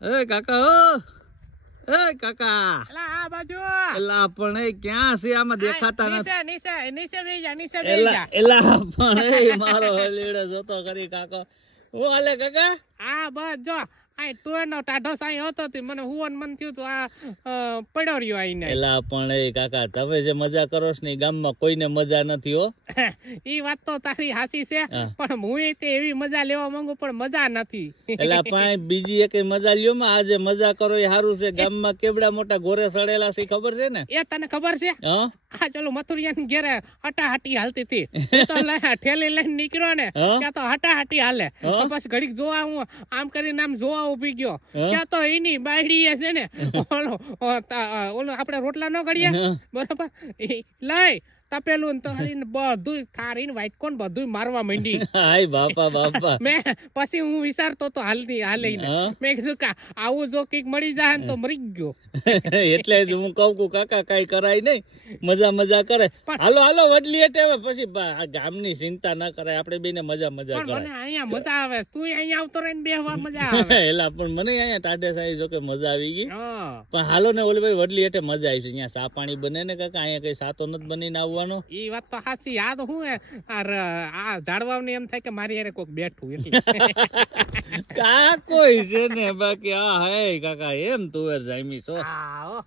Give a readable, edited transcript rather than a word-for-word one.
એ કાકા એ કાકા એલા આ બાજુ એલા પણ એ ક્યાં છે આમાં દેખાતા નથી. નીચે બેહી જા. એલા પણ એ મારો હલીડો જોતો કરી કાકા. હું હાલે કાકા? હા બસ જો આ તું એનો ટાઢો સાઈ હતો તે મને હુવન મન થયું તું આ પડ્યો રહ્યો આઈને. એલા પણ એ કાકા તમે જે મજા કરો છો ને ઈ ગામમાં કોઈને મજા નથી હો. ઈ વાત તો તારી હાચી છે પણ હું તે એવી મજા લેવા માંગુ પણ મજા નથી. એલા પણ બીજી એક મજા લ્યો માં આજે મજા કરો એ સારું છે. ગામમાં કેવડા મોટા ઘોરે સડેલા છે ખબર છે ને? એ તને ખબર છે? હા આ ચલો મથુરિયાની ઘેરે હટાહટી હાલતી હતી તો ઠેલી લઈને નીકળ્યો ને ત્યાં તો હટાહટી હાલે તો પછી ઘડીક જોવા હું આમ કરીને આમ જોવા ઉભી ગયો ત્યાં તો એની બાયડી છે ને ઓલો આપણે રોટલા ન કરીએ બરોબર લઈ તપેલું તો બધું ખારીને વાઈટ કોણ બધું મારવા માંડી. હાય બાપા બાપા. મેં પછી હું વિચારતો તો હાલીને મેં કીધું કે આવું જો કઈક મળી જાય ને તો મરી ગયો. એટલે જ હું કઉ કાકા કઈ કરાય નહીં, મજા કરે. હાલો હાલો વડલી એટલે હવે પછી ગામની ચિંતા ના કરાય, આપણે બેને મજા પણ કરાય. મને અહીંયા મજા આવે, તું અહીંયા આવતો રહીને બેહવા મજા આવે. એલા પણ મને અહીંયા ટાઢે સાઈ જો કે મજા આવી ગઈ. હા પણ હાલો ને ઓલી ભાઈ વડલી એટલે મજા આવી છે. અહીંયા ચા પાણી બને ને કાકા, અહીંયા કઈ સાતો નથી બનીને આવવાનો. ઈ વાત તો સાચી. યાદ હું આ ઝાડવાને એમ થાય કે મારી હારે કોક બેઠું એટલે કા કોઈ છે ને બાકી આ હે કાકા એમ તુવેર જામી છો. હા